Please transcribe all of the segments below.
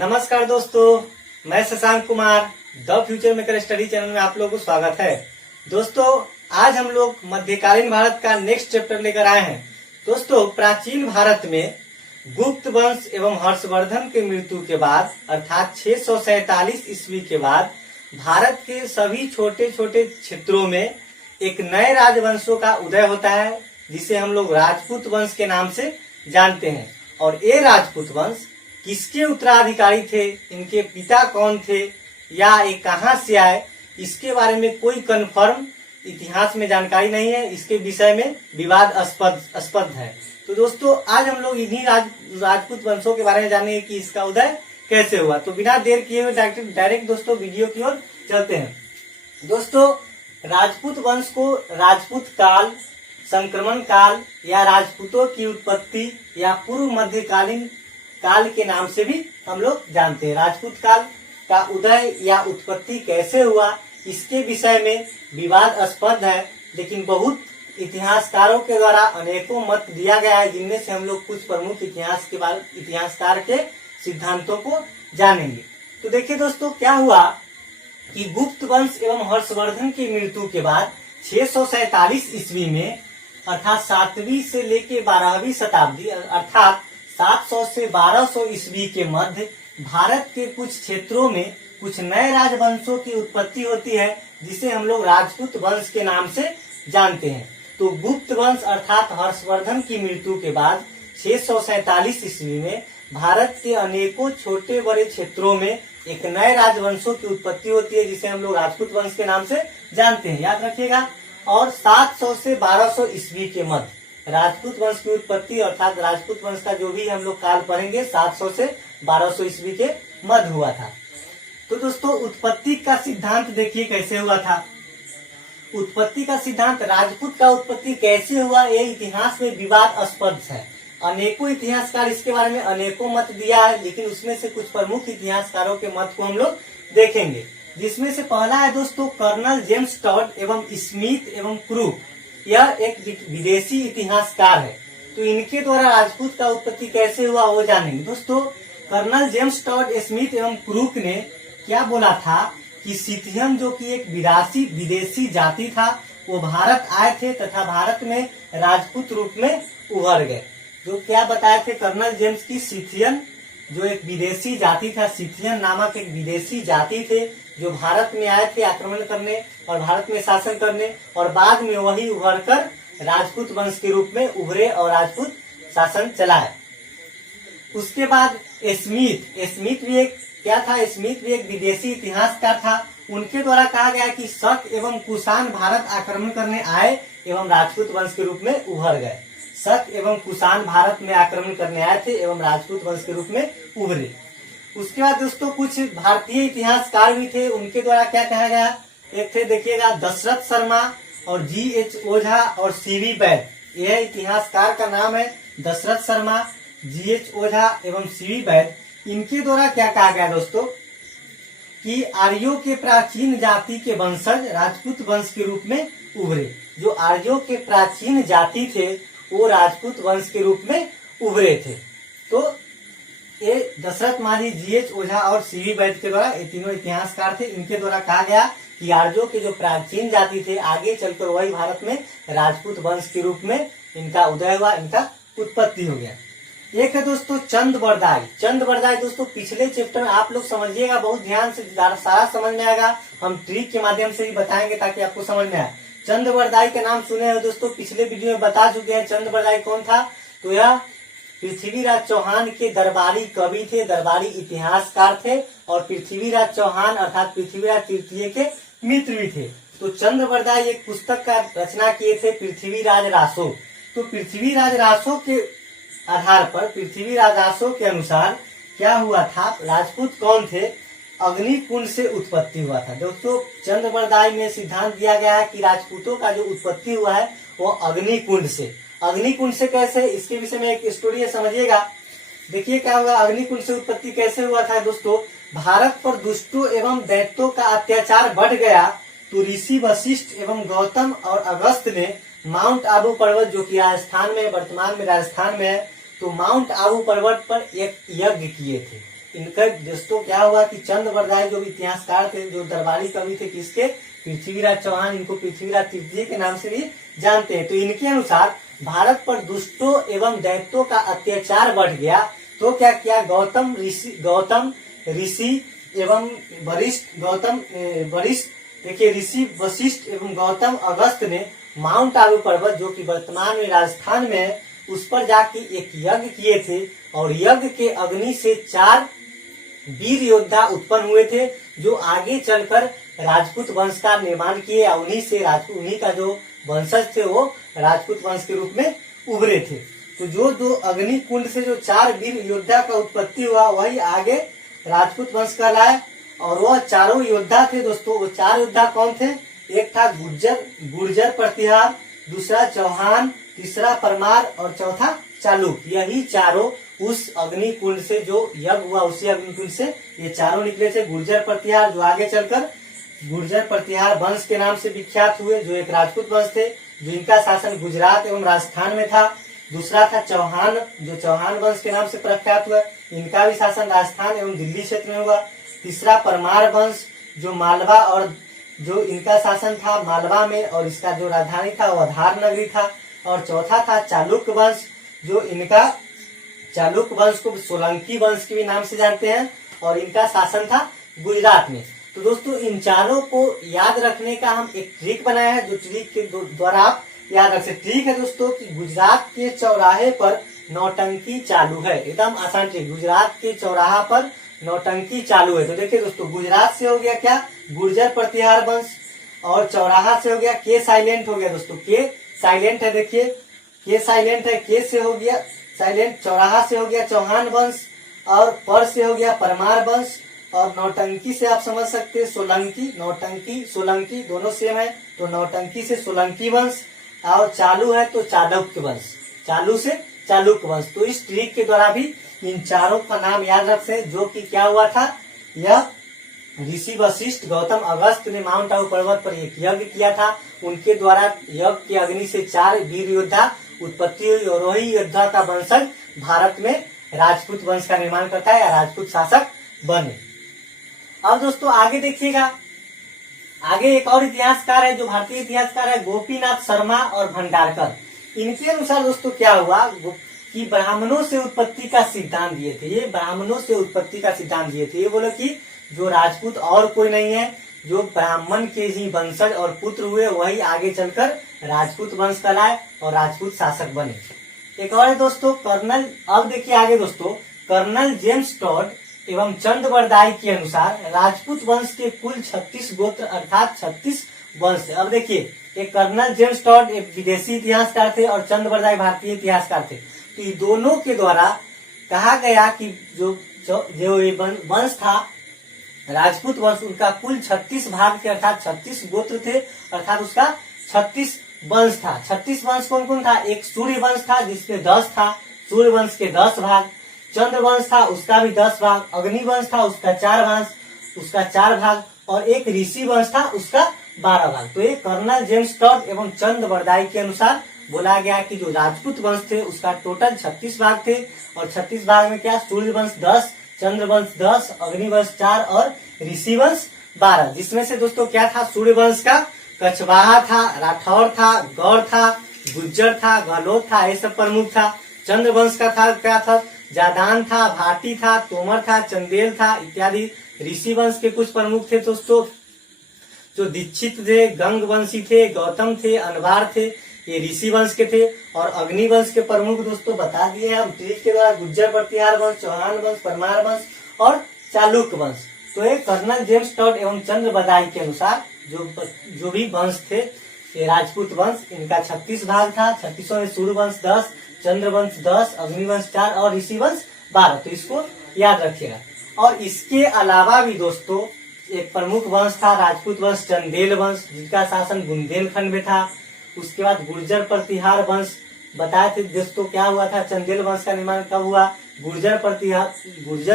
नमस्कार दोस्तों, मैं Shashank Kumar the future maker study channel में आप लोगों को स्वागत है। दोस्तों, आज हम लोग मध्यकालीन भारत का नेक्स्ट चैप्टर लेकर आए हैं। दोस्तों, प्राचीन भारत में गुप्त वंश एवं हर्षवर्धन के मृत्यु के बाद अर्थात 647 ईस्वी के बाद भारत के सभी छोटे छोटे क्षेत्रों में एक नए राजवंशों का उदय होता है, जिसे हम लोग राजपूत वंश के नाम से जानते हैं। और ये राजपूत वंश किसके उत्तराधिकारी थे, इनके पिता कौन थे या ये कहां से आए, इसके बारे में कोई कंफर्म इतिहास में जानकारी नहीं है। इसके विषय में विवादास्पद है। तो दोस्तों, आज हम लोग इन्हीं राजपूत वंशों के बारे में जानेंगे कि इसका उदय कैसे हुआ। तो बिना देर किए हुए डायरेक्ट दोस्तों वीडियो की ओर चलते हैं। दोस्तों, राजपूत वंश को राजपूत काल, संक्रमण काल या राजपूतों की उत्पत्ति या पूर्व मध्यकालीन काल के नाम से भी हम लोग जानते हैं। राजपूत काल का उदय या उत्पत्ति कैसे हुआ, इसके विषय में विवादास्पद है, लेकिन बहुत इतिहासकारों के द्वारा अनेकों मत दिया गया है, जिनमें से हम लोग कुछ प्रमुख इतिहासकार के सिद्धांतों को जानेंगे। तो देखिए दोस्तों, क्या हुआ कि गुप्त वंश एवं हर्षवर्धन की मृत्यु के बाद 647 ईस्वी में अर्थात 7वीं से लेके 12वीं शताब्दी अर्थात 700 से 1200 ईस्वी के मध्य भारत के कुछ क्षेत्रों में कुछ नए राजवंशों की उत्पत्ति होती है, जिसे हम लोग राजपूत वंश के नाम से जानते हैं। तो गुप्त वंश अर्थात हर्षवर्धन की मृत्यु के बाद 647 ईस्वी में भारत के अनेकों छोटे बड़े क्षेत्रों में एक नए राजवंशों की उत्पत्ति होती है, जिसे हम लोग राजपूत वंश के नाम से जानते हैं, याद रखिएगा। और 700 से 1200 ईस्वी के मध्य राजपूत वंश की उत्पत्ति अर्थात राजपूत वंश का जो भी हम लोग काल पढ़ेंगे 700 से 1200 ईस्वी के मध्य हुआ था। तो दोस्तों, उत्पत्ति का सिद्धांत देखिए कैसे हुआ था। उत्पत्ति का सिद्धांत, राजपूत का उत्पत्ति कैसे हुआ, ये इतिहास में विवादास्पद है। अनेकों इतिहासकार इसके बारे में अनेकों मत दिया है, लेकिन उसमें से कुछ प्रमुख इतिहासकारों के मत को हम लोग देखेंगे, जिसमें से पहला है दोस्तों कर्नल जेम्स टॉड एवं स्मिथ एवं क्रूक। यह एक विदेशी इतिहासकार है। तो इनके द्वारा राजपूत का उत्पत्ति कैसे हुआ वो जानेंगे। दोस्तों, कर्नल जेम्स टॉड स्मिथ एवं क्रूक ने क्या बोला था कि सिथियन जो कि एक विदेशी जाति था, वो भारत आए थे तथा भारत में राजपूत रूप में उभर गए। जो क्या बताए थे कर्नल जेम्स की, सिथियन जो एक विदेशी जाति था, सिथियन नामक एक विदेशी जाति थे जो भारत में आए थे आक्रमण करने और भारत में शासन करने, और बाद में वही उभर कर राजपूत वंश के रूप में उभरे और राजपूत शासन चलाए। उसके बाद स्मिथ भी एक क्या था, स्मिथ भी एक विदेशी इतिहासकार था। उनके द्वारा कहा गया कि शक एवं कुषाण भारत आक्रमण करने आए एवं राजपूत वंश के रूप में उभर गए। शक एवं कुषाण भारत में आक्रमण करने आए थे एवं राजपूत वंश के रूप में उभरे। उसके बाद दोस्तों कुछ भारतीय इतिहासकार भी थे, उनके द्वारा क्या कहा गया। एक थे देखिएगा दशरथ शर्मा और GH ओझा और CV वैद। यह इतिहासकार का नाम है दशरथ शर्मा, GH ओझा एवं CV वैद। इनके द्वारा क्या कहा गया दोस्तों कि आर्यों के प्राचीन जाति के वंशज राजपूत वंश के रूप में उभरे। जो आर्यों के प्राचीन जाति थे वो राजपूत वंश के रूप में उभरे थे। तो ये दशरथ माझी, GH ओझा और CV वैद के द्वारा, ये तीनों इतिहासकार थे, इनके द्वारा कहा गया कि आर्यों के जो प्राचीन जाति थे आगे चलकर वही भारत में राजपूत वंश के रूप में इनका उदय हुआ, इनका उत्पत्ति हो गया। एक है दोस्तों चंद बरदाई। दोस्तों, पिछले चैप्टर में आप लोग समझिएगा, बहुत ध्यान से सारा समझ में आएगा। हम ट्रिक के माध्यम से भी बताएंगे ताकि आपको समझ में आए। चंद बरदाई का नाम सुने हैं दोस्तों, पिछले वीडियो में बता चुके हैं। चंद बरदाई कौन था, तो यह पृथ्वीराज चौहान के दरबारी कवि थे, दरबारी इतिहासकार थे, और पृथ्वीराज चौहान अर्थात पृथ्वीराज तृतीय के मित्र भी थे। तो चंद बरदाई एक पुस्तक का रचना किए थे, पृथ्वीराज रासो। तो पृथ्वीराज रासो के आधार पर, पृथ्वीराज रासो के अनुसार क्या हुआ था, राजपूत कौन थे, अग्निकुंड से उत्पत्ति हुआ था। दोस्तों, चंद बरदाई में सिद्धांत दिया गया है कि राजपूतों का जो उत्पत्ति हुआ है वो अग्निकुंड से कैसे, इसके विषय में एक स्टोरी है, समझिएगा। देखिए क्या हुआ, अग्निकुंड से उत्पत्ति कैसे हुआ था दोस्तों। भारत पर दुष्टों एवं दैत्यों का अत्याचार बढ़ गया, तो ऋषि वशिष्ठ एवं गौतम और अगस्त ने माउंट आबू पर्वत, जो कि राजस्थान में, वर्तमान में राजस्थान में है, तो माउंट आबू पर्वत पर एक यज्ञ किए थे। इनका दोस्तों क्या हुआ कि चंद्रवरदाई जो इतिहासकार थे, जो दरबारी कवि थे किसके, पृथ्वीराज चौहान, इनको पृथ्वीराज तृतीय के नाम से भी जानते हैं। तो इनके अनुसार भारत पर दुष्टों एवं दैत्यों का अत्याचार बढ़ गया, तो क्या किया, गौतम ऋषि एवं वरिष्ठ देखिए ऋषि वशिष्ठ एवं गौतम अगस्त ने माउंट आबू पर्वत जो कि वर्तमान में राजस्थान में है, उस पर जाके एक यज्ञ किए थे और यज्ञ के अग्नि से 4 वीर योद्धा उत्पन्न हुए थे, जो आगे चलकर राजपूत वंश का निर्माण किए। उन्हीं का जो वंशज थे वो राजपूत वंश के रूप में उभरे थे। तो जो 2 अग्नि कुंड से जो 4 वीर योद्धा का उत्पत्ति हुआ, वही आगे राजपूत वंश कहलाए। और वह चारों योद्धा थे दोस्तों। वो 4 योद्धा कौन थे, एक था गुर्जर प्रतिहार, दूसरा चौहान, तीसरा परमार और चौथा चालुक्य। यही चारों उस अग्नि कुंड से जो यज्ञ हुआ, उसी अग्नि कुंड से ये चारों निकले थे। गुर्जर प्रतिहार जो आगे चलकर गुर्जर प्रतिहार वंश के नाम से विख्यात हुए, जो एक राजपूत वंश थे, जिनका शासन गुजरात एवं राजस्थान में था। दूसरा था चौहान, जो चौहान वंश के नाम से प्रख्यात हुआ, इनका भी शासन राजस्थान एवं दिल्ली क्षेत्र में हुआ। तीसरा परमार वंश, जो मालवा और जो इनका शासन था मालवा में, और इसका जो राजधानी था वो धार नगरी था। और चौथा था चालुक्य वंश, जो इनका चालुक्य वंश को सोलंकी वंश के भी नाम से जानते हैं, और इनका शासन था गुजरात में। तो दोस्तों इन चारों को याद रखने का हम एक ट्रिक बनाया है, जो ट्रिक के द्वारा आप याद रख सकते। ट्रिक है दोस्तों कि गुजरात के चौराहे पर नौटंकी चालू है। एकदम आसान ट्रिक, गुजरात के चौराहा पर नौटंकी चालू है। तो देखिए दोस्तों, गुजरात से हो गया क्या, गुर्जर प्रतिहार वंश, और चौराहा से हो गया के साइलेंट हो गया दोस्तों, के साइलेंट है, देखिए के साइलेंट है, के से हो गया साइलेंट, चौराहा से हो गया चौहान वंश, और पर से हो गया परमार वंश, और नौटंकी से आप समझ सकते हैं सोलंकी। नौटंकी सोलंकी दोनों सेम है, तो नौटंकी से सोलंकी वंश, और चालू है तो चालुक्य वंश, चालू से चालुक्य वंश। तो इस ट्रिक के द्वारा भी इन चारों का नाम याद रख सकते, जो कि क्या हुआ था, यह ऋषि वशिष्ठ गौतम अगस्त ने माउंट आबू पर्वत पर एक यज्ञ किया था। उनके द्वारा यज्ञ के अग्नि से 4 वीर योद्धा उत्पत्ति हुई, और वही योद्धा का वंशज भारत में राजपूत वंश का निर्माण करता है या राजपूत शासक बने। अब दोस्तों आगे देखिएगा, आगे एक और इतिहासकार है, जो भारतीय इतिहासकार है, गोपीनाथ शर्मा और भंडारकर। इनके अनुसार दोस्तों क्या हुआ कि ब्राह्मणों से उत्पत्ति का सिद्धांत दिए थे। ये ब्राह्मणों से उत्पत्ति का सिद्धांत दिए थे। ये बोले कि जो राजपूत और कोई नहीं है, जो ब्राह्मण के ही वंशज और पुत्र हुए, वही आगे चलकर राजपूत वंश कहलाए और राजपूत शासक बने। एक और है दोस्तों कर्नल, अब देखिए आगे दोस्तों, कर्नल जेम्स टॉड एवं चंद्रवरदाई के अनुसार राजपूत वंश के कुल 36 गोत्र अर्थात 36 वंश है। अब देखिए, एक कर्नल जेम्स टॉड एक विदेशी इतिहासकार थे और चंद्रवरदाई भारतीय इतिहासकार थे। तो ये दोनों के द्वारा कहा गया कि जो वंश था राजपूत वंश, उनका कुल 36 भाग थे, अर्थात 36 गोत्र थे, अर्थात उसका 36 वंश था। 36 वंश कौन कौन था, एक सूर्य वंश था जिसमें 10 था, सूर्य वंश के 10 भाग, चंद्र वंश था उसका भी 10 भाग, अग्नि वंश था उसका 4 भाग, और एक ऋषि वंश था उसका 12 भाग। तो ये कर्नल जेम्स टॉड एवं चंद्रवरदाई के अनुसार बोला गया कि जो राजपूत वंश थे उसका टोटल 36 भाग थे, और 36 भाग में क्या, सूर्य वंश 10, चंद्र वंश 10, अग्नि वंश 4 और ऋषि वंश 12। जिसमें से दोस्तों क्या था, सूर्य वंश का कछवाहा था, राठौर था, गौर था, गुज्जर था, गहलोत था, ये सब प्रमुख था। चंद्र वंश का था क्या था, जादान था, भाटी था, तोमर था, चंदेल था इत्यादि। ऋषि वंश के कुछ प्रमुख थे दोस्तों, जो दीक्षित थे, गंग वंशी थे, गौतम थे, अनवार थे, ये ऋषि वंश के थे। और अग्नि वंश के प्रमुख दोस्तों बता दिए हम ट्रिक के द्वारा, गुज्जर प्रतिहार वंश, चौहान वंश, परमार वंश और चालुक्य वंश। तो ये कर्नल जेम्स टॉड एवं चंद्रवरदाई के अनुसार जो भी वंश थे, ये राजपूत वंश, इनका 36 भाग था। 36 में सूर्य वंश 10, चंद्र वंश 10, अग्नि वंश 4 और ऋषि वंश 12। तो इसको याद रखिएगा। और इसके अलावा भी दोस्तों एक प्रमुख वंश था राजपूत वंश, चंदेल वंश, जिसका शासन बुंदेलखंड में था। उसके बाद गुर्जर प्रतिहार वंश बताए थे दोस्तों, क्या हुआ था, चंदेल वंश का निर्माण कब हुआ, गुर्जर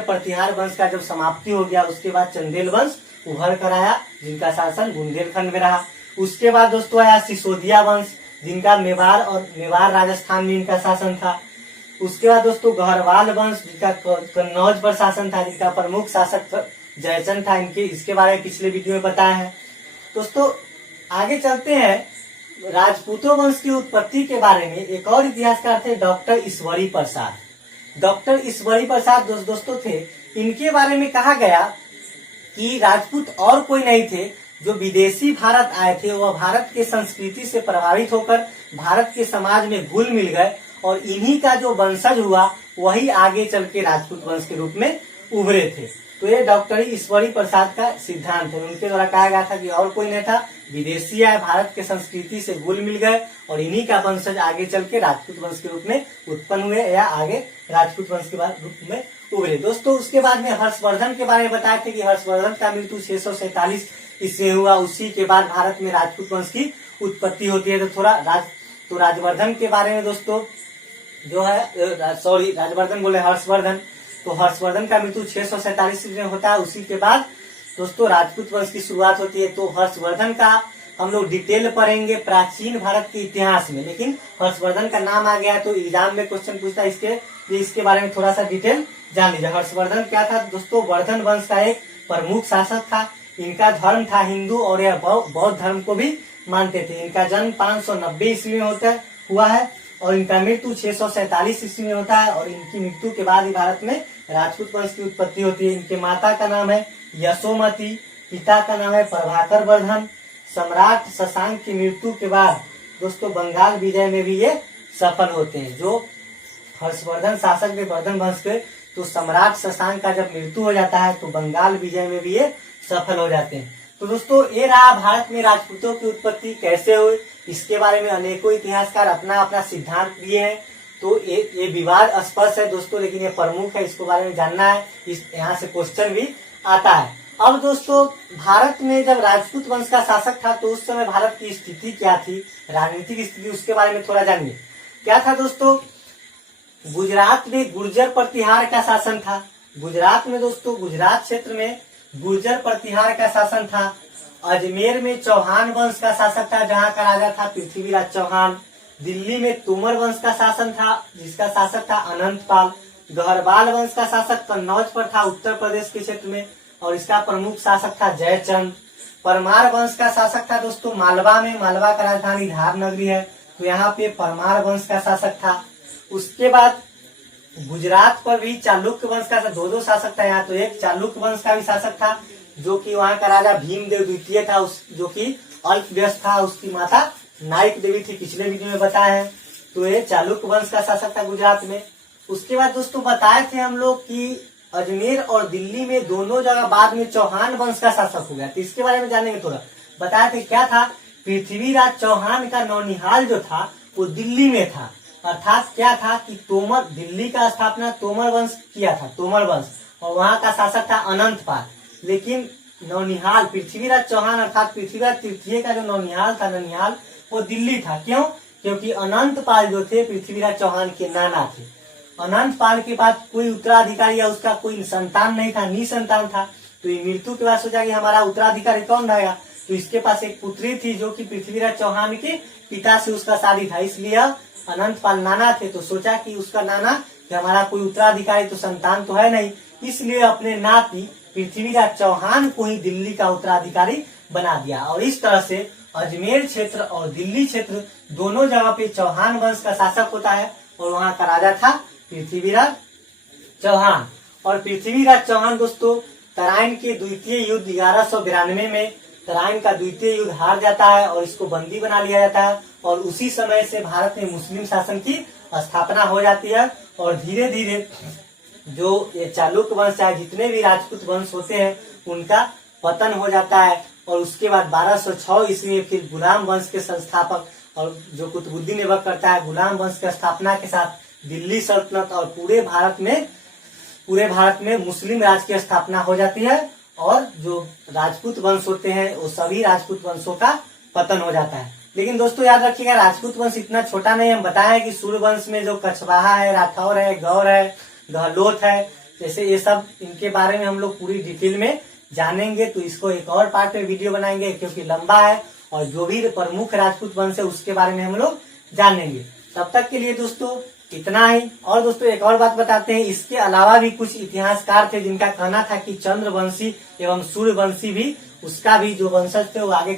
प्रतिहार वंश का जब समाप्ति हो गया, उसके बाद चंदेल वंश उभर कर आया, जिनका शासन बुंदेलखंड में रहा। उसके बाद दोस्तों आया सिसोदिया वंश, जिनका मेवाड़ राजस्थान में इनका शासन था। उसके बाद दोस्तों गहरवाल वंश, जिनका कन्नौज पर शासन था, जिनका प्रमुख शासक जयचंद था, इनके इसके बारे में पिछले वीडियो में बताया है। दोस्तों आगे चलते हैं, राजपूतों वंश की उत्पत्ति के बारे में एक और इतिहासकार थे डॉक्टर ईश्वरी प्रसाद। डॉक्टर ईश्वरी प्रसाद दोस्तों थे, इनके बारे में कहा गया कि राजपूत और कोई नहीं थे, जो विदेशी भारत आए थे वह भारत के संस्कृति से प्रभावित होकर भारत के समाज में घुल मिल गए और इन्हीं का जो वंशज हुआ वही आगे चल के राजपूत वंश के रूप में उभरे थे। तो ये डॉक्टर ईश्वरी प्रसाद का सिद्धांत है। उनके द्वारा कहा गया था कि और कोई नहीं था, विदेशी आए, भारत के संस्कृति से घुल मिल गए और इन्हीं का वंशज आगे चल के राजपूत वंश के रूप में उत्पन्न हुए या आगे राजपूत वंश के रूप में उभरे। दोस्तों उसके बाद में हर्षवर्धन के बारे में बताए थे कि हर्षवर्धन का मृत्यु 647 ईस्वी हुआ। उसी के बाद भारत में राजपूत वंश की उत्पत्ति होती है। तो राजवर्धन के बारे में दोस्तों जो है, राजवर्धन बोले हर्षवर्धन, तो हर्षवर्धन का मृत्यु 647 ईस्वी में होता है। उसी के बाद दोस्तों राजपूत वंश की शुरुआत होती है। तो हर्षवर्धन का हम लोग डिटेल पढ़ेंगे प्राचीन भारत के इतिहास में, लेकिन हर्षवर्धन का नाम आ गया तो एग्जाम में क्वेश्चन पूछता है, इसके बारे में थोड़ा सा डिटेल जान लीजिए। हर्षवर्धन क्या था दोस्तों? वर्धन वंश का एक प्रमुख शासक था। इनका धर्म था हिंदू और यह बौद्ध धर्म को भी मानते थे। इनका जन्म 590 ईस्वी में हुआ है और इनका मृत्यु 647 ईस्वी में होता है और इनकी मृत्यु के बाद ही भारत में राजपूत वंश की उत्पत्ति होती है। इनके माता का नाम है यशोमती, पिता का नाम है प्रभाकर वर्धन। सम्राट शशांक की मृत्यु के बाद दोस्तों बंगाल विजय में भी ये सफल होते हैं। जो हर्षवर्धन शासक थे वर्धन वंश के, तो सम्राट शशांक का जब मृत्यु हो जाता है तो बंगाल विजय में भी ये सफल हो जाते हैं। तो दोस्तों ये रहा भारत में राजपूतों की उत्पत्ति कैसे हुई, इसके बारे में अनेकों इतिहासकार अपना अपना सिद्धांत दिए हैं। तो ये विवाद स्पर्श है दोस्तों, लेकिन ये प्रमुख है, इसके बारे में जानना है, यहाँ से क्वेश्चन भी आता है। अब दोस्तों भारत में जब राजपूत वंश का शासक था तो उस समय भारत की स्थिति क्या थी, राजनीतिक स्थिति, उसके बारे में थोड़ा जानिए। क्या था दोस्तों? गुजरात में गुर्जर प्रतिहार का शासन था। गुजरात में दोस्तों, गुजरात क्षेत्र में गुर्जर प्रतिहार का शासन था। अजमेर में चौहान वंश का शासक था, जहाँ का राजा था पृथ्वीराज चौहान। दिल्ली में तोमर वंश का शासन था, जिसका शासक था अनंतपाल। गहरवाल वंश का शासक कन्नौज पर था, उत्तर प्रदेश के क्षेत्र में, और इसका प्रमुख शासक था जयचंद। परमार वंश का शासक था दोस्तों मालवा में, मालवा का राजधानी धार नगरी है, तो यहाँ पे परमार वंश का शासक था। उसके बाद गुजरात पर भी चालुक्य वंश का दो शासक था। यहाँ तो एक चालुक्य वंश का भी शासक था, जो कि वहाँ का राजा भीमदेव द्वितीय था, जो कि अल्पव्यस्त था। उसकी माता नाइक देवी थी, पिछले वीडियो में बताया है। तो ये चालुक्य वंश का शासक था गुजरात में। उसके बाद दोस्तों बताए थे हम लोग कि अजमेर और दिल्ली में दोनों जगह बाद में चौहान वंश का शासक हो गया। तो इसके बारे में जानेंगे थोड़ा। बताए थे क्या था? पृथ्वीराज चौहान का नौनिहाल जो था वो दिल्ली में था। अर्थात क्या था कि तोमर, दिल्ली का स्थापना तोमर वंश किया था, तोमर वंश, और वहाँ का शासक था अनंतपाल। लेकिन नौनिहाल, पृथ्वीराज चौहान अर्थात पृथ्वीराज तृतीय का जो नौनिहाल था, ननिहाल, वो दिल्ली था। क्यों? क्योंकि अनंतपाल जो थे पृथ्वीराज चौहान के नाना थे। अनंतपाल के बाद कोई उत्तराधिकारी या उसका कोई संतान नहीं था, निसंतान था। तो ये मृत्यु के बाद सोचा कि हमारा उत्तराधिकारी कौन रहेगा, तो इसके पास एक पुत्री थी जो कि पृथ्वीराज चौहान के पिता से उसका शादी था, इसलिए अनंतपाल नाना थे। तो सोचा कि उसका नाना कि हमारा कोई उत्तराधिकारी तो संतान तो है नहीं, इसलिए अपने नाती पृथ्वीराज चौहान को ही दिल्ली का उत्तराधिकारी बना दिया। और इस तरह से अजमेर क्षेत्र और दिल्ली क्षेत्र दोनों जगह पे चौहान वंश का शासक होता है और वहाँ का राजा था पृथ्वीराज चौहान। और पृथ्वीराज चौहान दोस्तों तराइन के द्वितीय युद्ध 1192 में तराइन का द्वितीय युद्ध हार जाता है और इसको बंदी बना लिया जाता है। और उसी समय से भारत में मुस्लिम शासन की स्थापना हो जाती है और धीरे धीरे जो ये चालुक्य वंश है, जितने भी राजपूत वंश होते हैं उनका पतन हो जाता है। और उसके बाद 1206 ईस्वी में फिर गुलाम वंश के संस्थापक और जो कुतुबुद्दीन ऐबक करता है, गुलाम वंश की स्थापना के साथ दिल्ली सल्तनत और पूरे भारत में मुस्लिम राज की स्थापना हो जाती है और जो राजपूत वंश होते हैं वो सभी राजपूत वंशों का पतन हो जाता है। लेकिन दोस्तों याद रखिएगा, राजपूत वंश इतना छोटा नहीं। हम बताएं कि सूर्य वंश में जो कछवाहा है, राठौर है, गौर है, गहलोत है, जैसे ये सब, इनके बारे में हम लोग पूरी डिटेल में जानेंगे। तो इसको एक और पार्ट में वीडियो बनाएंगे क्योंकि लंबा है और जो भी प्रमुख राजपूत वंश है उसके बारे में हम लोग जानेंगे। तब तक के लिए दोस्तों इतना ही। और दोस्तों एक और बात बताते हैं, इसके अलावा भी कुछ इतिहासकार थे जिनका कहना था कि चंद्रवंशी एवं सूर्यवंशी भी उसका भी जो वंशज थे वो आगे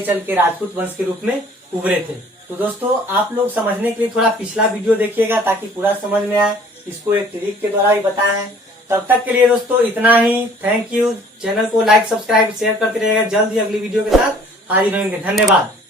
चल के राजपूत वंश के रूप में उभरे थे। तो दोस्तों आप लोग समझने के लिए थोड़ा पिछला वीडियो देखिएगा ताकि पूरा समझ में आए, इसको एक ट्रिक के द्वारा भी बताया है। तब तक के लिए दोस्तों इतना ही। Thank you. चैनल को लाइक सब्सक्राइब शेयर करते रहिएगा। जल्द ही अगली वीडियो के साथ हाजिर होंगे। धन्यवाद।